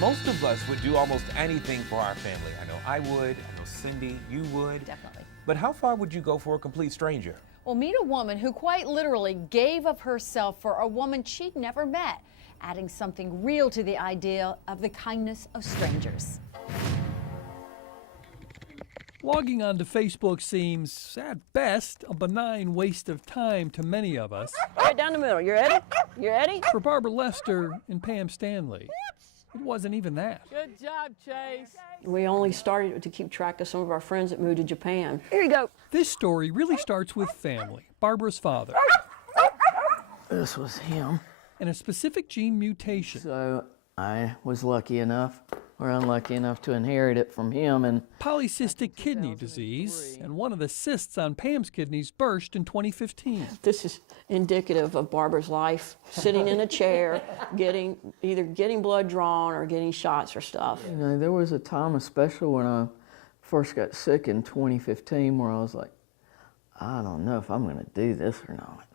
Most of us would do almost anything for our family. I know I would, I know Cindy, you would. Definitely. But how far would you go for a complete stranger? Well, meet a woman who quite literally gave of herself for a woman she'd never met, adding something real to the idea of the kindness of strangers. Logging onto Facebook seems, at best, a benign waste of time to many of us. Right down the middle. You ready? You ready? For Barbara Lester and Pam Stanley, it wasn't even that. Good job, Chase. We only started to keep track of some of our friends that moved to Japan. Here you go. This story really starts with family, Barbara's father, This was him. and a specific gene mutation. So I was lucky enough, or unlucky enough, to inherit it from him. And Polycystic kidney disease, and one of the cysts on Pam's kidneys burst in 2015. This is indicative of Barbara's life, sitting in a chair, either getting blood drawn or getting shots or stuff. you know, there was a time, especially when I first got sick in 2015, where I was like, I don't know if I'm going to do this or not,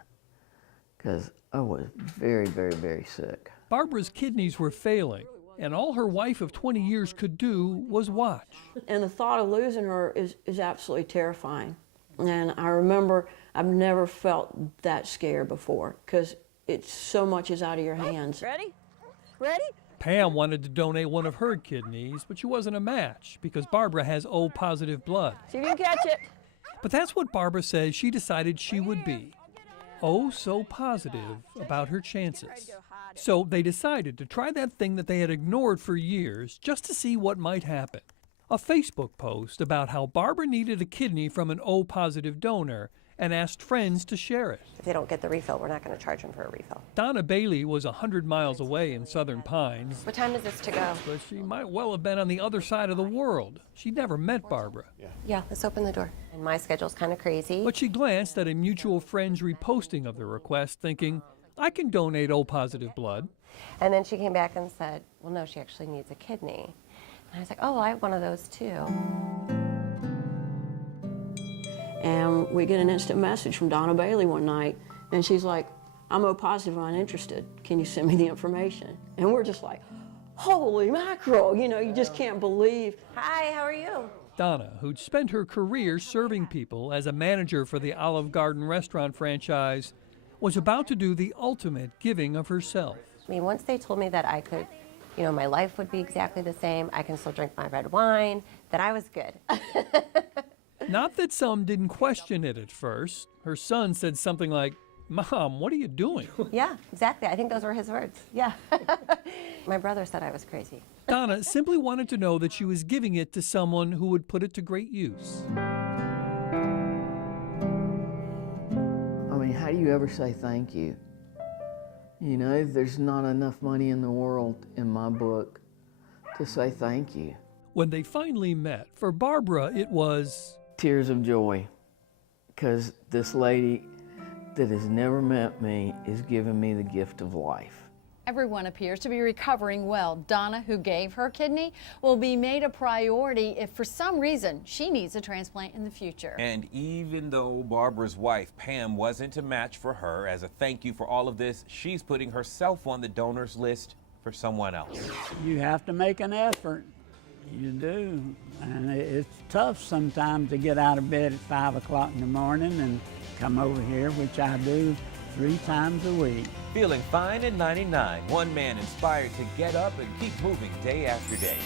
because I was very, very, very sick. Barbara's kidneys were failing, and all her wife of 20 years could do was watch. And the thought of losing her is absolutely terrifying. And I remember I've never felt that scared before, because it's so much is out of your hands. Ready? Ready? Pam wanted to donate one of her kidneys, but she wasn't a match because Barbara has O-positive blood. See if you can catch it. But that's what Barbara says she decided she would be. Oh, so positive about her chances. So they decided to try that thing that they had ignored for years just to see what might happen. A Facebook post about how Barbara needed a kidney from an O-positive donor and asked friends to share it. If they don't get the refill, we're not going to charge them for a refill. Donna Bailey was 100 miles away in Southern Pines, What time is this to go? but she might well have been on the other side of the world. She'd never met Barbara. Yeah, let's open the door. And my schedule's kind of crazy. But she glanced at a mutual friend's reposting of the request, thinking, I can donate O-positive blood. And then she came back and said, well, no, she actually needs a kidney. And I was like, oh, I have one of those too. And we get an instant message from Donna Bailey one night, and she's like, I'm O-positive, I'm interested. Can you send me the information? And we're just like, holy mackerel, you know, you just can't believe. Hi, how are you? Donna, who'd spent her career serving people as a manager for the Olive Garden restaurant franchise, was about to do the ultimate giving of herself. I mean, once they told me that I could, you know, my life would be exactly the same, I can still drink my red wine, that I was good. Not that some didn't question it at first. Her son said something like, Mom, what are you doing? Yeah, exactly. I think those were his words. Yeah. My brother said I was crazy. Donna simply wanted to know that she was giving it to someone who would put it to great use. I mean, how do you ever say thank you? You know, there's not enough money in the world, in my book, to say thank you. When they finally met, for Barbara, it was Tears of joy, because this lady that has never met me is giving me the gift of life. Everyone appears to be recovering well. Donna, who gave her kidney, will be made a priority if for some reason she needs a transplant in the future. And even though Barbara's wife, Pam, wasn't a match for her, as a thank you for all of this, she's putting herself on the donors list for someone else. You have to make an effort. You do. And it's tough sometimes to get out of bed at 5 o'clock in the morning and come over here, which I do 3 times a week. Feeling fine in 99, one man inspired to get up and keep moving day after day.